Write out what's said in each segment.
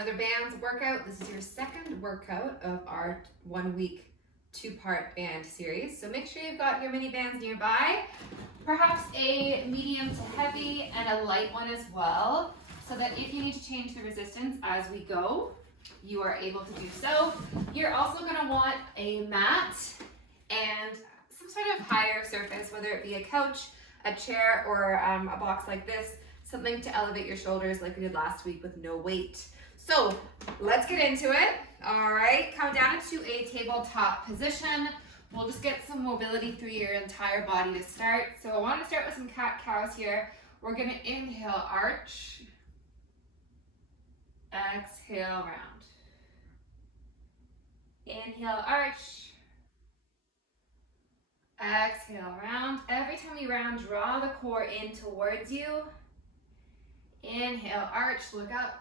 Another bands workout. This is your second workout of our 1 week 2-part band series. So make sure you've got your mini bands nearby, perhaps a medium to heavy and a light one as well, so that if you need to change the resistance as we go, you are able to do so. You're also going to want a mat and some sort of higher surface, whether it be a couch, a chair, or a box like this, something to elevate your shoulders like we did last week with no weight. So let's get into it. All right, come down into a tabletop position. We'll just get some mobility through your entire body to start. So I want to start with some cat-cows here. We're gonna inhale, arch. Exhale, round. Inhale, arch. Exhale, round. Every time you round, draw the core in towards you. Inhale, arch, look up.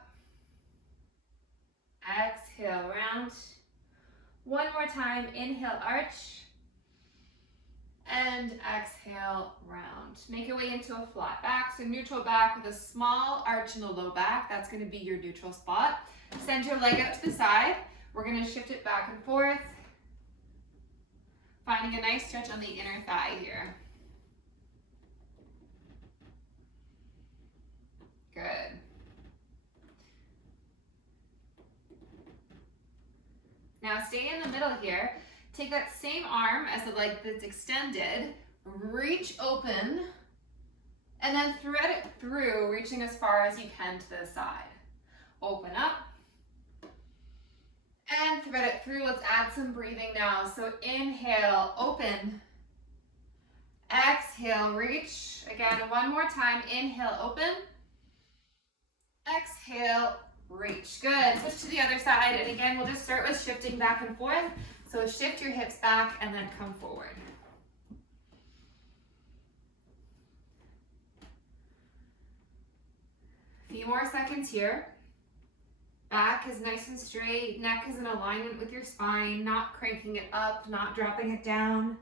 Exhale, round. One more time, inhale, arch. And exhale, round. Make your way into a flat back, so neutral back with a small arch in the low back. That's gonna be your neutral spot. Send your leg out to the side. We're gonna shift it back and forth, finding a nice stretch on the inner thigh here. Good. Now stay in the middle here. Take that same arm as the leg that's extended, reach open, and then thread it through, reaching as far as you can to the side. Open up, and thread it through. Let's add some breathing now. So inhale, open. Exhale, reach. Again, one more time. Inhale, open. Exhale, reach. Good. Switch to the other side. And again, we'll just start with shifting back and forth. So shift your hips back and then come forward. A few more seconds here. Back is nice and straight. Neck is in alignment with your spine, not cranking it up, not dropping it down.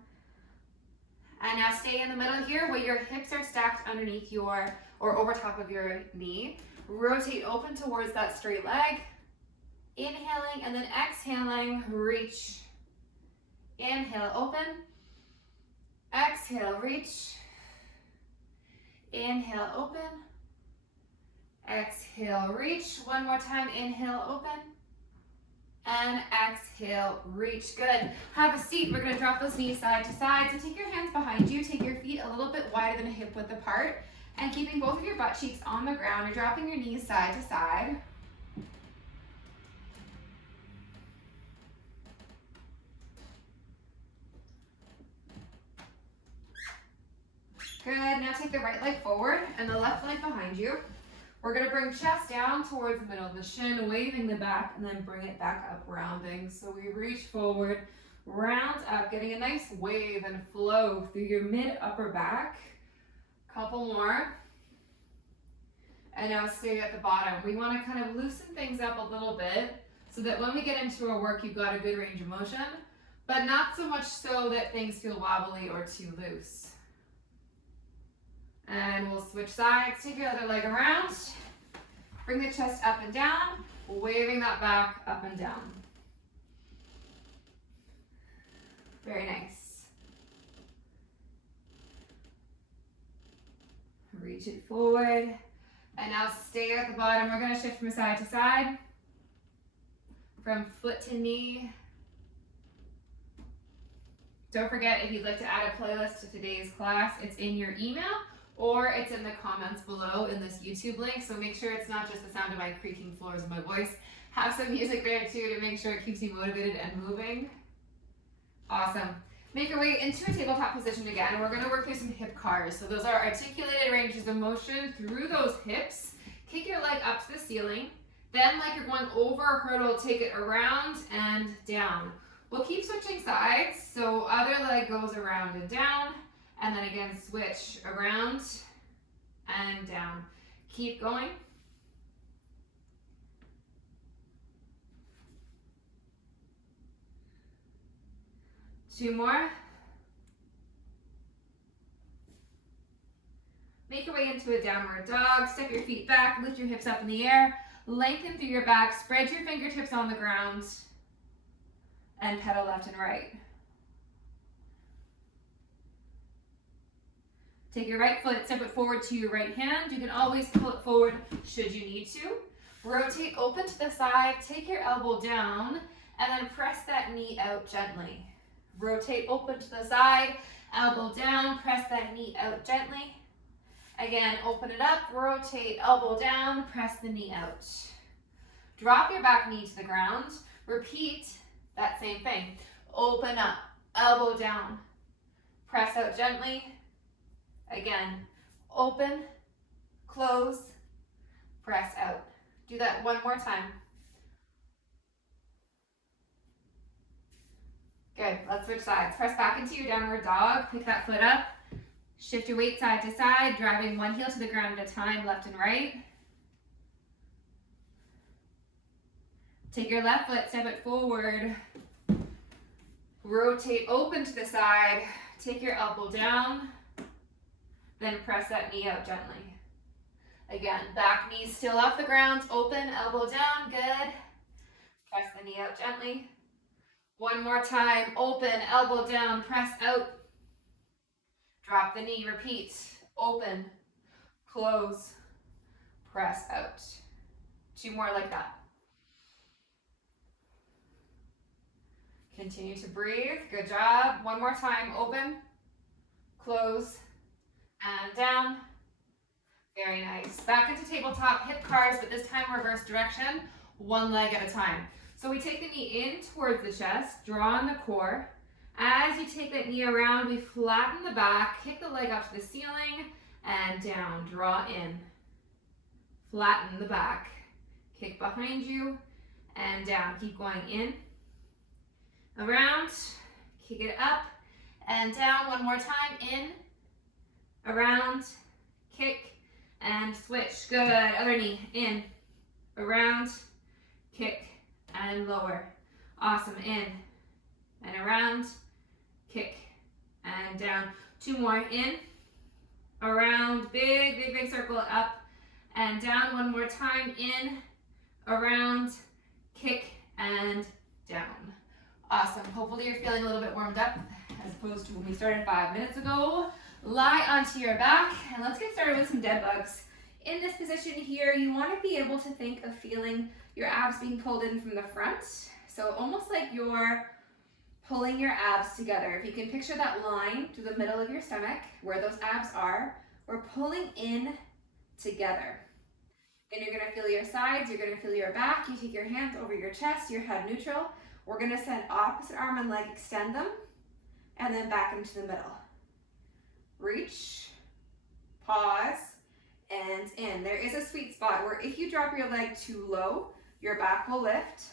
And now stay in the middle here where your hips are stacked underneath your, or over top of your knee. Rotate open towards that straight leg. Inhaling and then exhaling, reach. Inhale, open. Exhale, reach. Inhale, open. Exhale, reach. One more time, inhale, open. And exhale, reach. Good. Have a seat. We're gonna drop those knees side to side. So take your hands behind you. Take your feet a little bit wider than hip width apart. And keeping both of your butt cheeks on the ground, you're dropping your knees side to side. Good, now take the right leg forward and the left leg behind you. We're gonna bring chest down towards the middle of the shin, waving the back, and then bring it back up, rounding. So we reach forward, round up, getting a nice wave and flow through your mid-upper back. Couple more. And now stay at the bottom. We wanna kind of loosen things up a little bit so that when we get into our work, you've got a good range of motion, but not so much so that things feel wobbly or too loose. And we'll switch sides. Take your other leg around. Bring the chest up and down, waving that back up and down. Very nice. Reach it forward. And now stay at the bottom. We're gonna shift from side to side. From foot to knee. Don't forget, if you'd like to add a playlist to today's class, it's in your email or it's in the comments below in this YouTube link. So make sure it's not just the sound of my creaking floors and my voice. Have some music there too to make sure it keeps you motivated and moving. Awesome. Make your way into a tabletop position again. We're gonna work through some hip cars. So those are articulated ranges of motion through those hips. Kick your leg up to the ceiling. Then like you're going over a hurdle, take it around and down. We'll keep switching sides. So other leg goes around and down, and then again switch around and down. Keep going. Two more. Make your way into a downward dog. Step your feet back, lift your hips up in the air. Lengthen through your back, spread your fingertips on the ground, and pedal left and right. Take your right foot, step it forward to your right hand. You can always pull it forward should you need to. Rotate open to the side, take your elbow down, and then press that knee out gently. Rotate open to the side, elbow down, press that knee out gently. Again, open it up, rotate, elbow down, press the knee out. Drop your back knee to the ground. Repeat that same thing. Open up, elbow down, press out gently. Again, open, close, press out. Do that one more time. Good, let's switch sides. Press back into your downward dog, pick that foot up, shift your weight side to side, driving one heel to the ground at a time, left and right. Take your left foot, step it forward, rotate open to the side, take your elbow down, then press that knee out gently. Again, back knee still off the ground, open, elbow down, good. Press the knee out gently. One more time, open, elbow down, press out. Drop the knee, repeat, open, close, press out. 2 more like that. Continue to breathe, good job. One more time, open, close, and down. Very nice. Back into tabletop, hip cars, but this time reverse direction, one leg at a time. So we take the knee in towards the chest, draw in the core. As you take that knee around, we flatten the back, kick the leg up to the ceiling, and down, draw in. Flatten the back, kick behind you, and down. Keep going in, around, kick it up, and down. One more time, in, around, kick, and switch. Good. Other knee, in, around, kick, and lower. Awesome. In and around, kick, and down. 2 more. In, around, big circle, up and down. One more time. In, around, kick, and down. Awesome. Hopefully you're feeling a little bit warmed up as opposed to when we started 5 minutes ago. Lie onto your back and let's get started with some dead bugs. In this position here, you want to be able to think of feeling your abs being pulled in from the front. So almost like you're pulling your abs together. If you can picture that line through the middle of your stomach where those abs are, we're pulling in together. Then you're going to feel your sides, you're going to feel your back. You take your hands over your chest, your head neutral. We're going to send opposite arm and leg, extend them, and then back into the middle. Reach, pause, and in. There is a sweet spot where if you drop your leg too low, your back will lift.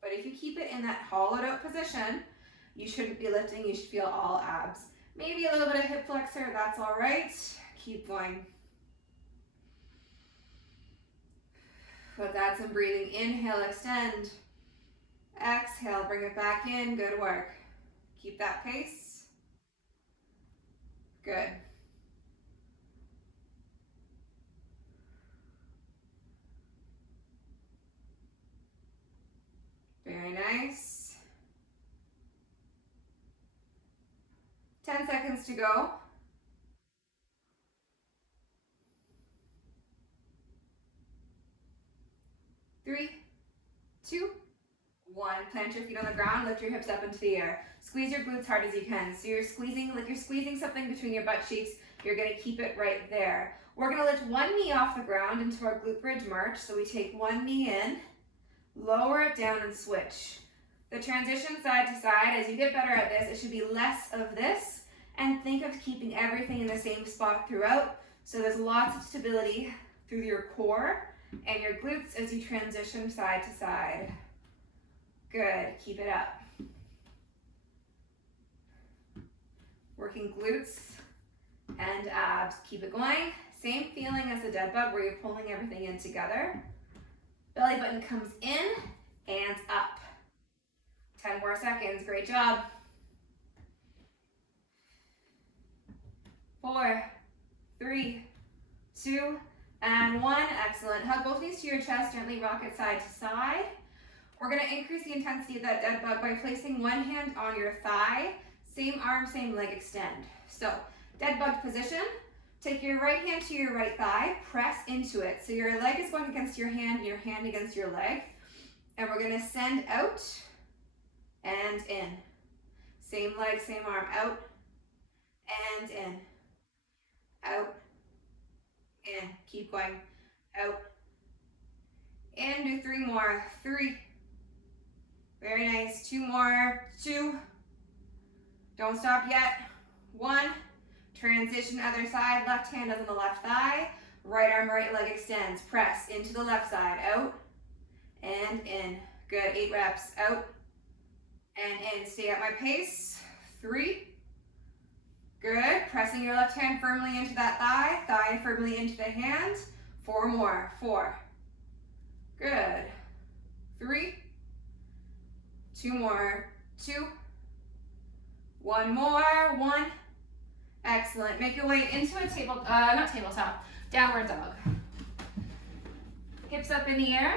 But if you keep it in that hollowed out position, you shouldn't be lifting, you should feel all abs. Maybe a little bit of hip flexor, that's all right. Keep going. Let's add some breathing. Inhale, extend. Exhale, bring it back in. Good work. Keep that pace. Good. Very nice. 10 seconds to go. 3, 2, 1. Plant your feet on the ground, lift your hips up into the air. Squeeze your glutes hard as you can. So you're squeezing, like you're squeezing something between your butt cheeks. You're gonna keep it right there. We're gonna lift one knee off the ground into our glute bridge march. So we take one knee in, lower it down and switch. The transition side to side, as you get better at this, it should be less of this, and think of keeping everything in the same spot throughout. So there's lots of stability through your core and your glutes as you transition side to side. Good, keep it up. Working glutes and abs, keep it going. Same feeling as the dead bug where you're pulling everything in together. Belly button comes in and up. 10 more seconds, great job. 4, 3, 2, and one. Excellent. Hug both knees to your chest, gently rock it side to side. We're going to increase the intensity of that dead bug by placing one hand on your thigh. Same arm, same leg extend. So, dead bug position. Take your right hand to your right thigh, press into it. So your leg is going against your hand against your leg. And we're going to send out and in. Same leg, same arm, out and in. Out, in. Keep going. Out, in. Do 3 more. 3. Very nice. 2 more. 2. Don't stop yet. 1. Transition other side. Left hand is on the left thigh. Right arm, right leg extends. Press into the left side. Out and in. Good. 8 reps. Out and in. Stay at my pace. 3. Good. Pressing your left hand firmly into that thigh. Thigh firmly into the hand. 4 more. 4. Good. 3. 2 more. 2. 1 more. 1. Excellent. Make your way into a not tabletop, downward dog. Hips up in the air.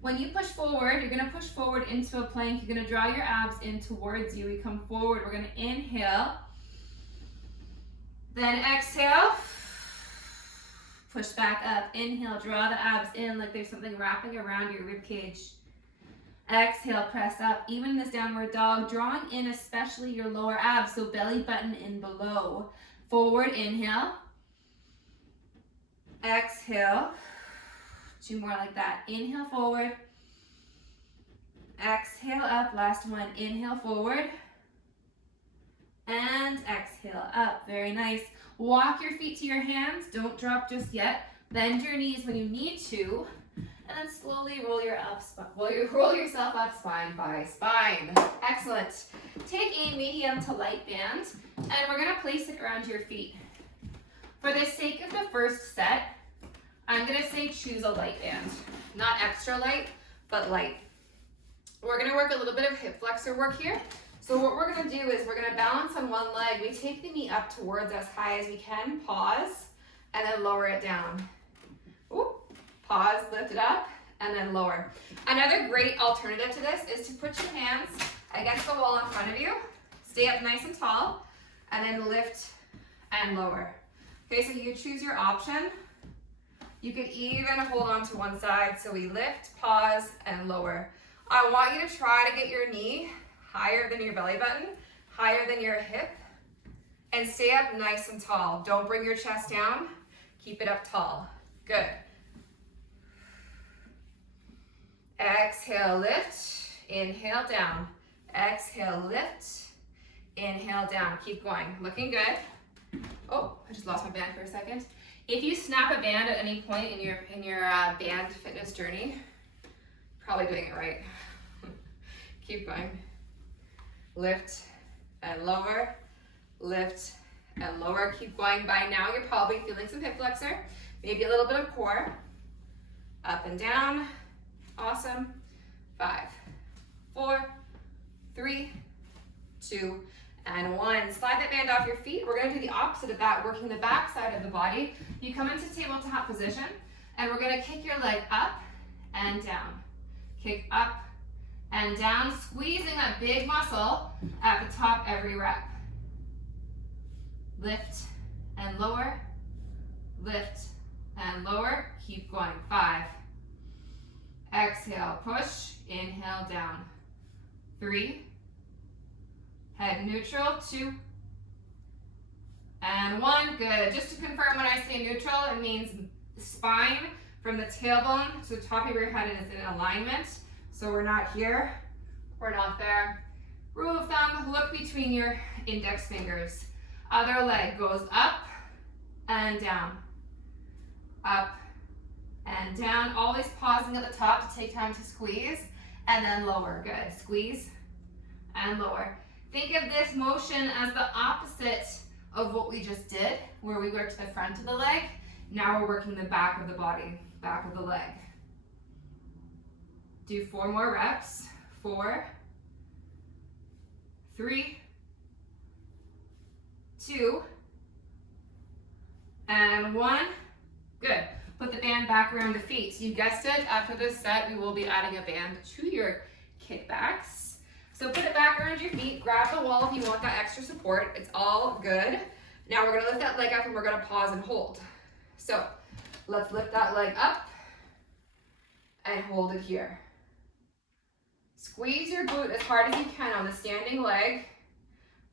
When you push forward, you're going to push forward into a plank. You're going to draw your abs in towards you. We come forward. We're going to inhale. Then exhale. Push back up. Inhale. Draw the abs in like there's something wrapping around your rib cage. Exhale, press up. Even in this downward dog, drawing in especially your lower abs, so belly button in below. Forward, inhale. Exhale. 2 more like that. Inhale, forward. Exhale, up. Last one. Inhale, forward. And exhale, up. Very nice. Walk your feet to your hands. Don't drop just yet. Bend your knees when you need to. And then slowly roll yourself up spine by spine. Excellent. Take a medium to light band, and we're going to place it around your feet. For the sake of the first set, I'm going to say choose a light band. Not extra light, but light. We're going to work a little bit of hip flexor work here. So what we're going to do is we're going to balance on one leg. We take the knee up towards as high as we can, pause, and then lower it down. Ooh. Pause, lift it up, and then lower. Another great alternative to this is to put your hands against the wall in front of you, stay up nice and tall, and then lift and lower. Okay, so you choose your option. You could even hold on to one side. So we lift, pause, and lower. I want you to try to get your knee higher than your belly button, higher than your hip, and stay up nice and tall. Don't bring your chest down. Keep it up tall. Good. Exhale, lift, inhale, down. Exhale, lift, inhale, down. Keep going, looking good. Oh, I just lost my band for a second. If you snap a band at any point in your band fitness journey, probably doing it right. Keep going. Lift and lower, lift and lower. Keep going. By now, you're probably feeling some hip flexor, maybe a little bit of core. Up and down. Awesome. 5, 4, 3, 2, and 1. Slide that band off your feet. We're going to do the opposite of that, working the back side of the body. You come into tabletop position, and we're going to kick your leg up and down. Kick up and down, squeezing that big muscle at the top every rep. Lift and lower, lift and lower. Keep going. 5. Exhale, push, inhale, down. 3, head neutral, 2, and 1. Good. Just to confirm, when I say neutral, it means the spine from the tailbone to the top of your head is in alignment. So we're not here, we're not there. Rule of thumb, look between your index fingers. Other leg goes up and down, up and down, always pausing at the top to take time to squeeze, and then lower. Good. Squeeze and lower. Think of this motion as the opposite of what we just did, where we worked the front of the leg. Now we're working the back of the body, back of the leg. Do 4 more reps. 4, 3, 2, and 1. Good. Put the band back around the feet. So you guessed it, after this set, we will be adding a band to your kickbacks. So put it back around your feet, grab the wall if you want that extra support. It's all good. Now we're gonna lift that leg up and we're gonna pause and hold. So let's lift that leg up and hold it here. Squeeze your glute as hard as you can on the standing leg.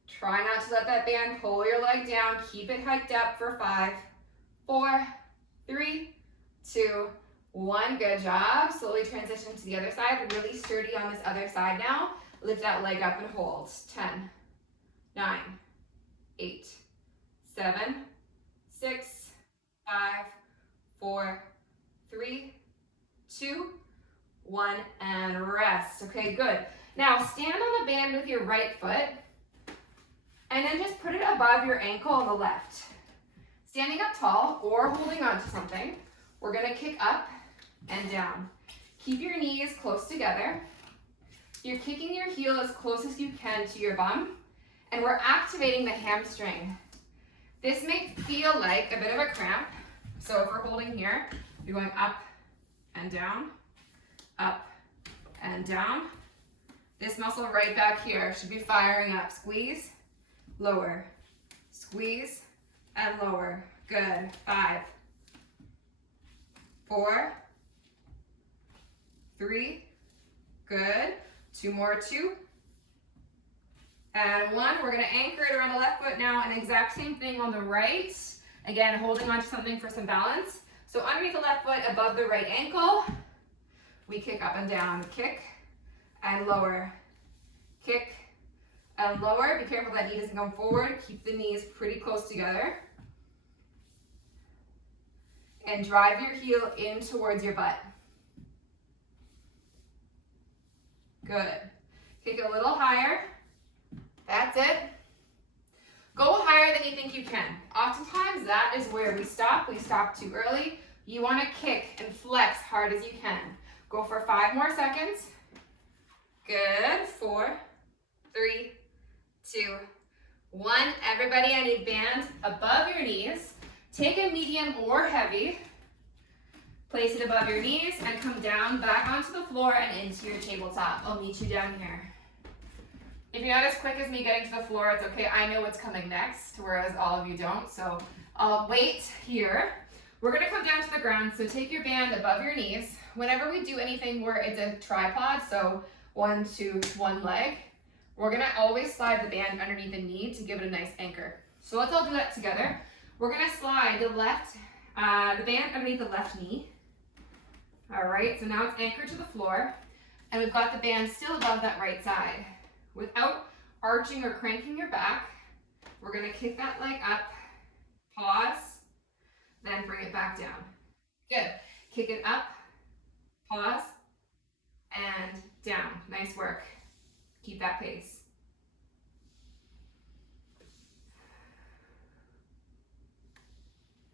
Try not to let that band pull your leg down. Keep it hiked up for 5, 4, 3, 2, 1. Good job. Slowly transition to the other side. Really sturdy on this other side now. Lift that leg up and hold. 10, 9, 8, 7, 6, 5, 4, 3, 2, 1, and rest. Okay, good. Now stand on the band with your right foot and then just put it above your ankle on the left. Standing up tall or holding on to something, we're gonna kick up and down. Keep your knees close together. You're kicking your heel as close as you can to your bum, and we're activating the hamstring. This may feel like a bit of a cramp, so if we're holding here, you're going up and down, up and down. This muscle right back here should be firing up. Squeeze, lower, squeeze, and lower. Good. 5, 4, 3, good. 2 more, 2, and 1. We're gonna anchor it around the left foot now, and exact same thing on the right. Again, holding on to something for some balance. So underneath the left foot, above the right ankle, we kick up and down. Kick and lower. Kick and lower. Be careful that knee doesn't come forward. Keep the knees pretty close together. And drive your heel in towards your butt. Good. Kick it a little higher. That's it. Go higher than you think you can. Oftentimes that is where we stop. We stop too early. You want to kick and flex hard as you can. Go for 5 more seconds. Good. 4, 3, 2, 1. Everybody, I need bands above your knees. Take a medium or heavy. Place it above your knees and come down back onto the floor and into your tabletop. I'll meet you down here. If you're not as quick as me getting to the floor, it's okay. I know what's coming next, whereas all of you don't. So I'll wait here. We're gonna come down to the ground. So take your band above your knees. Whenever we do anything where it's a tripod, so 1, 2, 1 leg, we're gonna always slide the band underneath the knee to give it a nice anchor. So let's all do that together. We're gonna slide the band underneath the left knee. All right, so now it's anchored to the floor, and we've got the band still above that right side. Without arching or cranking your back, we're gonna kick that leg up, pause, then bring it back down. Good. Kick it up, pause, and down. Nice work. Keep that pace.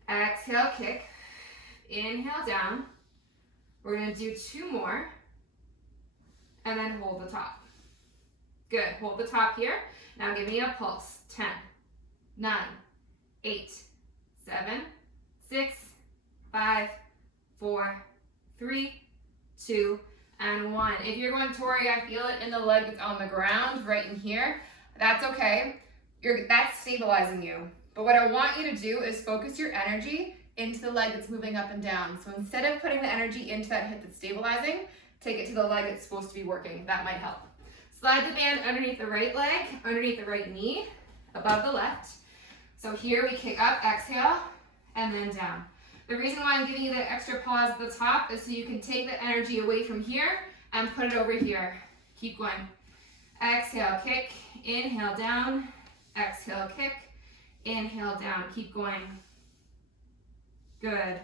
Exhale, kick. Inhale, down. We're gonna do 2 more, and then hold the top. Good, hold the top here. Now give me a pulse. 10, 9, 8, 7, 6, 5, 4, 3, 2, and 1. If you're going, Tori, I feel it in the leg that's on the ground, right in here, that's okay. That's stabilizing you. But what I want you to do is focus your energy into the leg that's moving up and down. So instead of putting the energy into that hip that's stabilizing, take it to the leg that's supposed to be working. That might help. Slide the band underneath the right leg, underneath the right knee, above the left. So here we kick up, exhale, and then down. The reason why I'm giving you that extra pause at the top is so you can take the energy away from here and put it over here. Keep going. Exhale, kick, inhale, down, exhale, kick, inhale, down. Keep going. Good.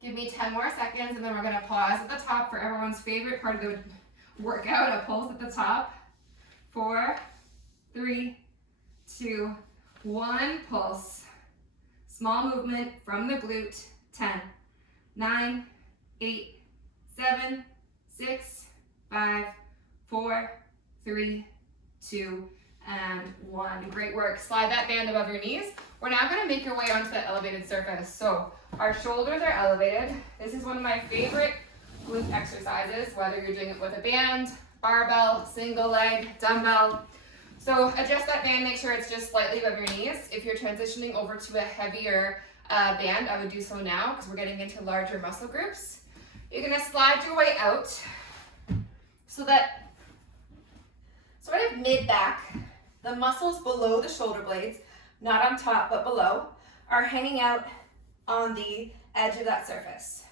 Give me 10 more seconds, and then we're gonna pause at the top for everyone's favorite part of the workout, a pulse at the top. 4, 3, 2, 1, pulse. Small movement from the glute. 10, 9, 8, 7, 6, 5, 4, 3, 2, and 1. Great work. Slide that band above your knees. We're now going to make your way onto that elevated surface. So our shoulders are elevated. This is one of my favorite glute exercises, whether you're doing it with a band, barbell, single leg, dumbbell. So adjust that band, make sure it's just slightly above your knees. If you're transitioning over to a heavier band, I would do so now because we're getting into larger muscle groups. You're going to slide your way out so that sort of mid-back, the muscles below the shoulder blades, not on top but below, are hanging out on the edge of that surface.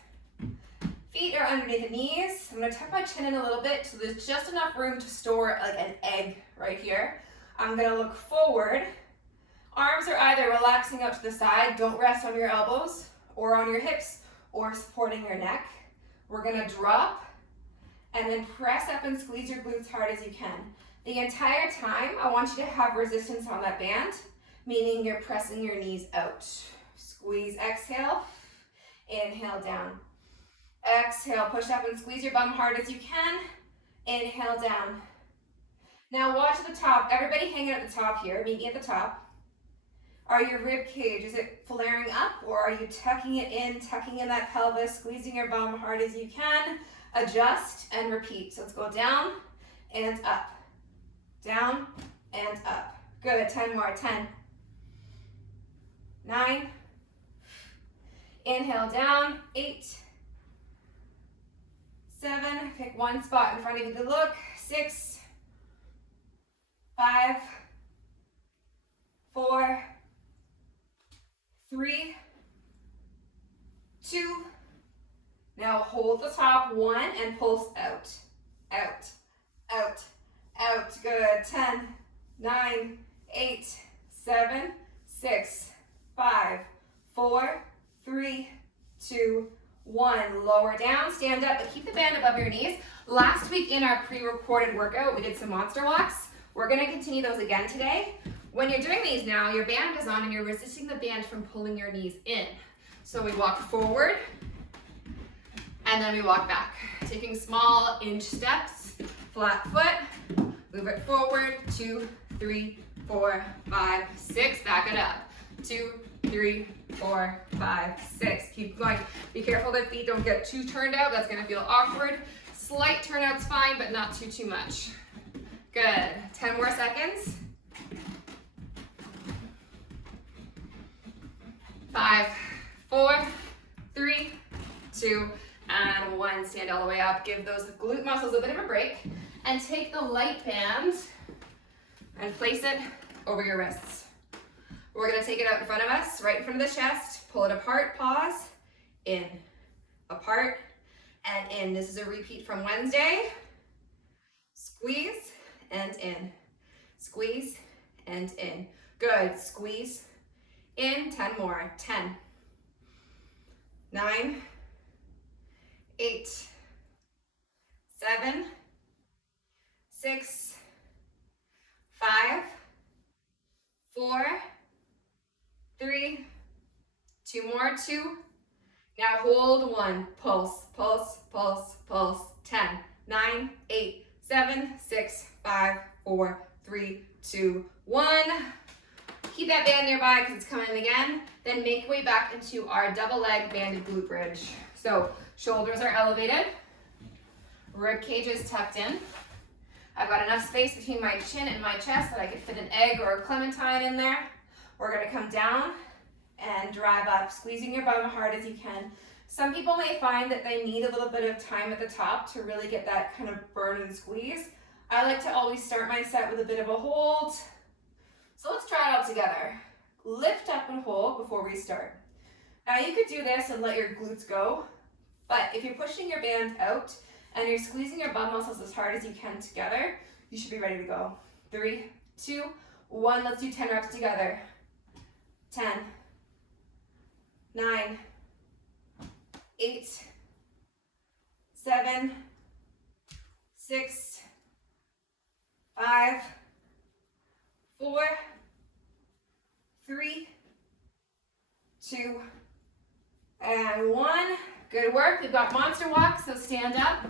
Feet are underneath the knees. I'm going to tuck my chin in a little bit so there's just enough room to store like an egg right here. I'm going to look forward. Arms are either relaxing out to the side, don't rest on your elbows, or on your hips, or supporting your neck. We're going to drop and then press up and squeeze your glutes hard as you can. The entire time, I want you to have resistance on that band, meaning you're pressing your knees out. Squeeze, exhale, inhale down. Exhale, push up and squeeze your bum hard as you can. Inhale down. Now watch at the top. Everybody hang out at the top here. Meet me at the top. Are your rib cage, is it flaring up or are you tucking it in, tucking in that pelvis, squeezing your bum hard as you can? Adjust and repeat. So let's go down and up. Down and up. Good. 10 more. 10. 9. Inhale down. 8. 7. Pick one spot in front of you to look. 6. 5. 4. 3. 2. Now hold the top. 1 and pulse out. Out. Out. Out. Good. 10. 9. 8. 7. 6. 5. 4. 3. 2. 1. Lower down, stand up, but keep the band above your knees. Last week in our pre-recorded workout, we did some monster walks. We're going to continue those again today. When you're doing these now, your band is on and you're resisting the band from pulling your knees in. So we walk forward and then we walk back. Taking small inch steps, flat foot, move it forward, 2, 3, 4, 5, 6, back it up, 2, 3, 4, 5, 6. Keep going. Be careful that feet don't get too turned out. That's going to feel awkward. Slight turnout's fine, but not too much. Good. 10 more seconds. 5, 4, 3, 2, and 1. Stand all the way up. Give those glute muscles a bit of a break. And take the light band and place it over your wrists. We're going to take it out in front of us, right in front of the chest. Pull it apart, pause, in, apart, and in. This is a repeat from Wednesday. Squeeze and in. Squeeze and in. Good. Squeeze in. 10 more. 10. 9. 8. 7. 6. 5. 4. 3, 2 more, 2. Now hold 1, pulse, pulse, pulse, pulse. 10, 9, 8, 7, 6, 5, 4, 3, 2, 1. Keep that band nearby because it's coming in again. Then make your way back into our double leg banded glute bridge. So shoulders are elevated, rib cage is tucked in. I've got enough space between my chin and my chest that I could fit an egg or a clementine in there. We're going to come down and drive up, squeezing your bum hard as you can. Some people may find that they need a little bit of time at the top to really get that kind of burn and squeeze. I like to always start my set with a bit of a hold. So let's try it out together. Lift up and hold before we start. Now you could do this and let your glutes go, but if you're pushing your band out and you're squeezing your bum muscles as hard as you can together, you should be ready to go. 3, 2, 1. Let's do 10 reps together. 10, 9, 8, 7, 6, 5, 4, 3, 2, and 1. Good work. We've got monster walk, so stand up.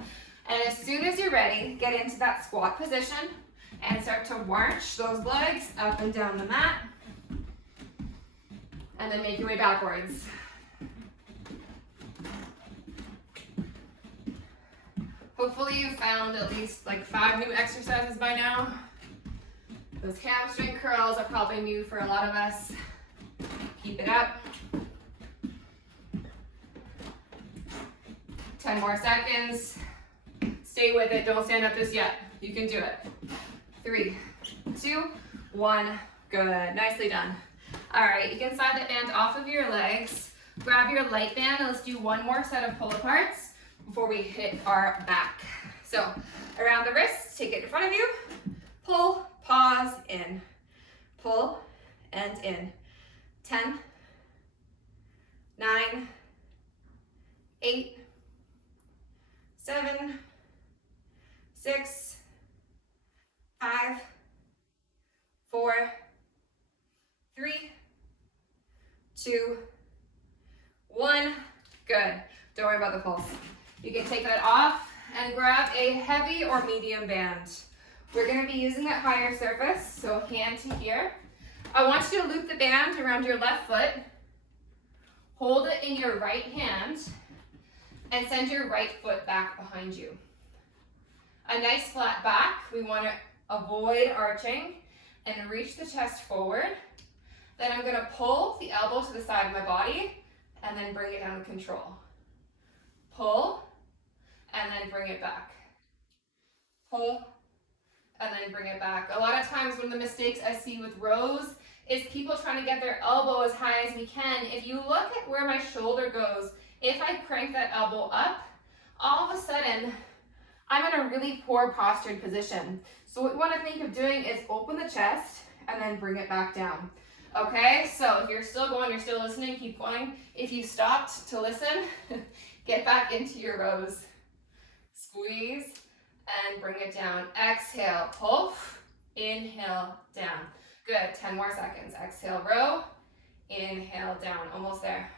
And as soon as you're ready, get into that squat position. and start to march those legs up and down the mat. And then make your way backwards. Hopefully you found at least like 5 new exercises by now. Those hamstring curls are probably new for a lot of us. Keep it up. 10 more seconds. Stay with it, don't stand up just yet. You can do it. 3, 2, 1, good, nicely done. All right, you can slide the band off of your legs, grab your light band, and let's do one more set of pull-aparts before we hit our back. So, around the wrists, take it in front of you, pull, pause, in, pull, and in. 10, 9, 8, 7, 6, 5, 4, 3, 2, 1. Good. Don't worry about the pulse. You can take that off and grab a heavy or medium band. We're going to be using that higher surface, so hand to here. I want you to loop the band around your left foot, hold it in your right hand, and send your right foot back behind you. A nice flat back. We want to avoid arching and reach the chest forward. Then I'm going to pull the elbow to the side of my body and then bring it down with control. Pull and then bring it back. Pull and then bring it back. A lot of times one of the mistakes I see with rows is people trying to get their elbow as high as we can. If you look at where my shoulder goes, if I crank that elbow up, all of a sudden I'm in a really poor postured position. So what we want to think of doing is open the chest and then bring it back down. Okay, so if you're still going, you're still listening, keep going. If you stopped to listen, get back into your rows. Squeeze and bring it down. Exhale, pull, inhale, down. Good, 10 more seconds. Exhale, row, inhale, down. Almost there.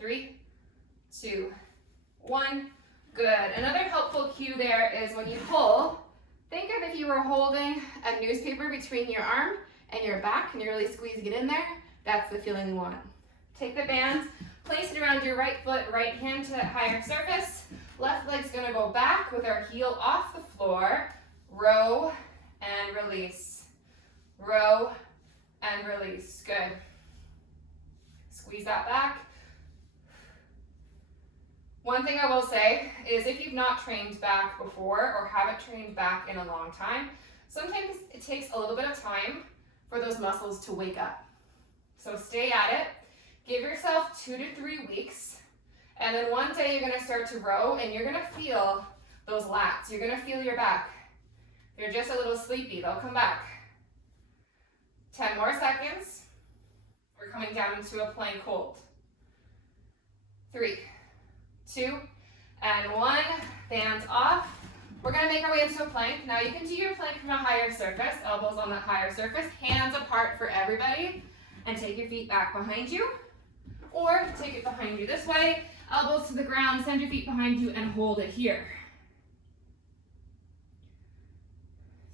3, 2, 1. Good. Another helpful cue there is when you pull, think of if you were holding a newspaper between your arm and your back and you're really squeezing it in there. That's the feeling we want. Take the band, place it around your right foot, right hand to that higher surface. Left leg's gonna go back with our heel off the floor. Row and release. Row and release. Good. Squeeze that back. One thing I will say is if you've not trained back before or haven't trained back in a long time, sometimes it takes a little bit of time for those muscles to wake up. So stay at it. Give yourself 2 to 3 weeks. And then one day you're gonna start to row and you're gonna feel those lats. You're gonna feel your back. They're just a little sleepy, they'll come back. 10 more seconds. We're coming down into a plank hold. 3, 2, and 1. Bands off. We're gonna make our way into a plank. Now you can do your plank from a higher surface, elbows on that higher surface, hands apart for everybody, and take your feet back behind you. Or take it behind you this way, elbows to the ground, send your feet behind you, and hold it here.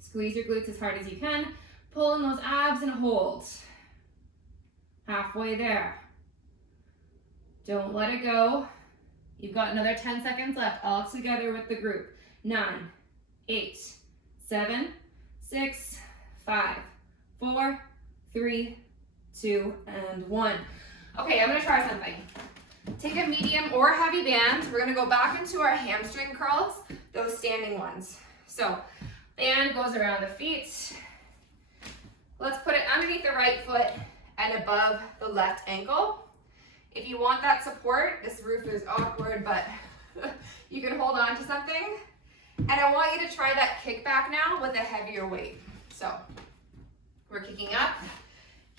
Squeeze your glutes as hard as you can. Pull in those abs and hold. Halfway there. Don't let it go. You've got another 10 seconds left, all together with the group. 9, 8, 7, 6, 5, 4, 3, 2, and 1. Okay, I'm gonna try something. Take a medium or heavy band. We're gonna go back into our hamstring curls, those standing ones. So, band goes around the feet. Let's put it underneath the right foot and above the left ankle. If you want that support, this roof is awkward, but you can hold on to something. And I want you to try that kickback now with a heavier weight. So, we're kicking up,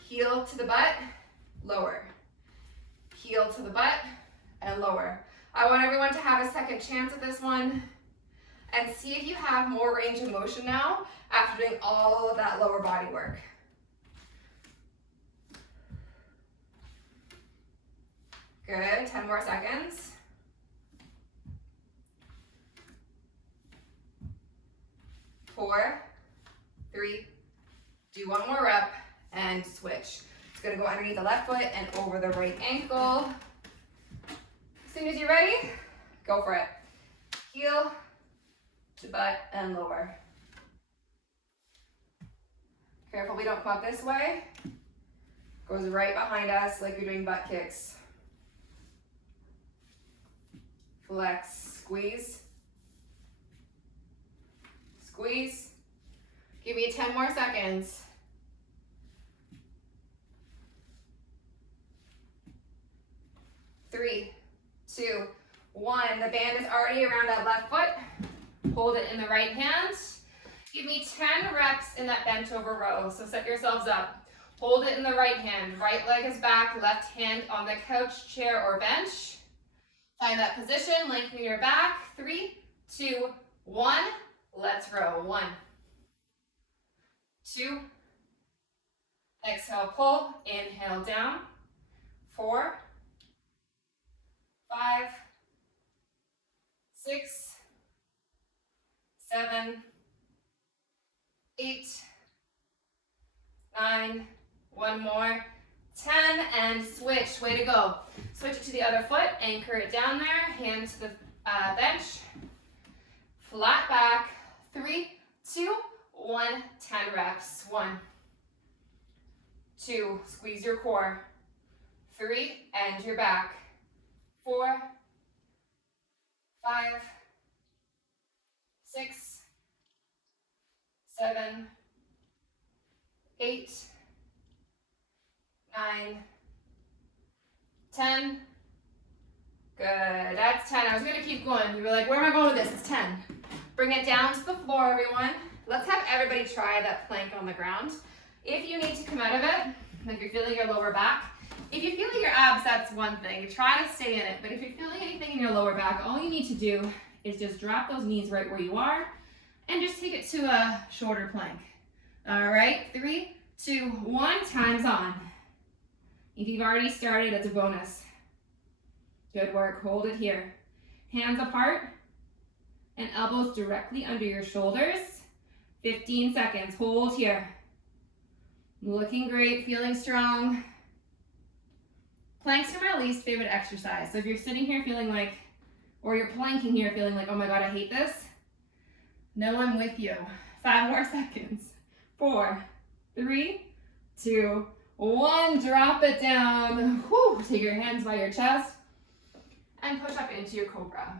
heel to the butt, lower. Heel to the butt, and lower. I want everyone to have a second chance at this one. And see if you have more range of motion now after doing all of that lower body work. Good, 10 more seconds. 4, 3, do one more rep, and switch. It's gonna go underneath the left foot and over the right ankle. As soon as you're ready, go for it. Heel to butt and lower. Careful we don't come up this way. Goes right behind us like you're doing butt kicks. Flex, squeeze. Squeeze. Give me 10 more seconds. 3, 2, 1. The band is already around that left foot. Hold it in the right hand. Give me 10 reps in that bent over row. So set yourselves up. Hold it in the right hand. Right leg is back, left hand on the couch, chair, or bench. Find that position, lengthen your back. 3, 2, 1. Let's row. 1, 2. Exhale, pull. Inhale, down. 4, 5, 6, 7, 8, 9, one more, 10, and switch. Way to go. Switch it to the other foot, anchor it down there, hand to the bench, flat back. 3, 2, 1, 10 reps. 1, 2, squeeze your core. 3, and your back. 4, 5, 6, 7, 8, 9, 10. Good, that's 10. I was gonna keep going. You were like, where am I going with this? It's 10. Bring it down to the floor, everyone. Let's have everybody try that plank on the ground. If you need to come out of it, like you're feeling your lower back, if you're feeling your abs, that's one thing. Try to stay in it. But if you're feeling anything in your lower back, all you need to do is just drop those knees right where you are and just take it to a shorter plank. All right, 3, 2, 1, time's on. If you've already started, it's a bonus. Good work, hold it here. Hands apart and elbows directly under your shoulders. 15 seconds, hold here. Looking great, feeling strong. Planks are my least favorite exercise. So if you're sitting here feeling like, or you're planking here feeling like, oh my God, I hate this. No, I'm with you. 5 more seconds. 4, 3, 2, 1. Drop it down. Whew. Take your hands by your chest and push up into your cobra.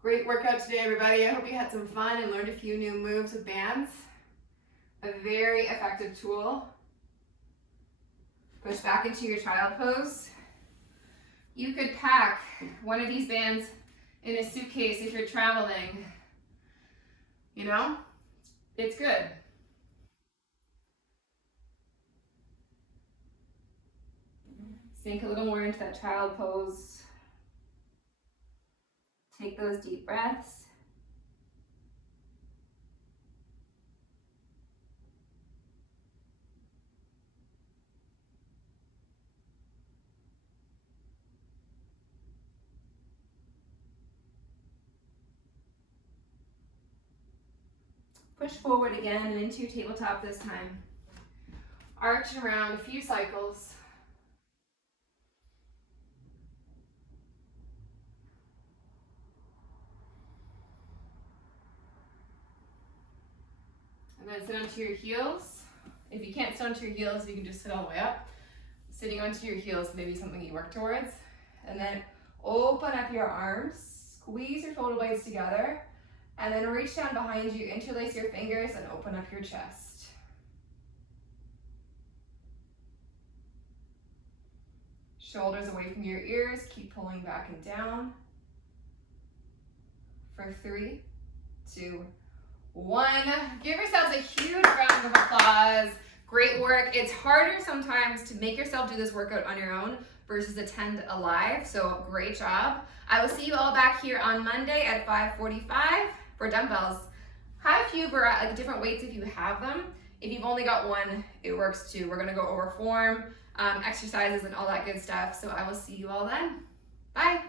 Great workout today, everybody. I hope you had some fun and learned a few new moves with bands. A very effective tool. Push back into your child pose. You could pack one of these bands in a suitcase if you're traveling. You know, it's good. Sink a little more into that child pose. Take those deep breaths. Push forward again and into your tabletop this time. Arch around a few cycles. And then sit onto your heels. If you can't sit onto your heels, you can just sit all the way up. Sitting onto your heels may be something you work towards. And then open up your arms, squeeze your shoulder blades together, and then reach down behind you, interlace your fingers, and open up your chest. Shoulders away from your ears, keep pulling back and down. For 3, 2, 1. Give yourselves a huge round of applause. Great work. It's harder sometimes to make yourself do this workout on your own versus attend a live, so great job. I will see you all back here on Monday at 5:45 for dumbbells. Have a few different weights if you have them. If you've only got one, it works too. We're gonna go over form, exercises, and all that good stuff. So I will see you all then. Bye.